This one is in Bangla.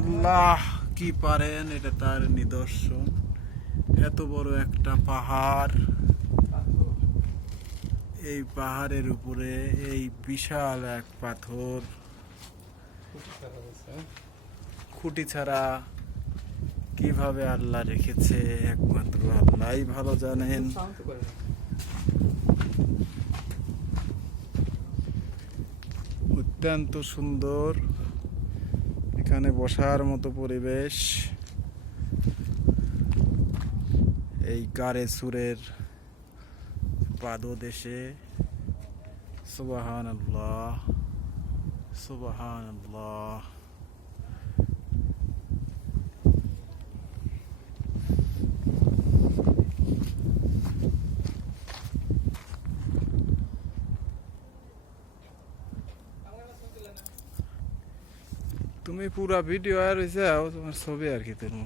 আল্লাহ কি পারেন, এটা তার নিদর্শন। এত বড় একটা পাহাড়, এই পাহাড়ের উপরে এই বিশাল এক পাথর, খুঁটি ছাড়া কিভাবে আল্লাহ রেখেছে একমাত্র আল্লাহই ভালো জানেন। অত্যন্ত সুন্দর, এখানে বসার মতো পরিবেশ। এই গারে সুরের পাদদেশে। সুবহানাল্লাহ, সুবহানাল্লাহ। তুমি পুরা ভিডিও আর হয়েছে তোমার ছবি আর কি তুমি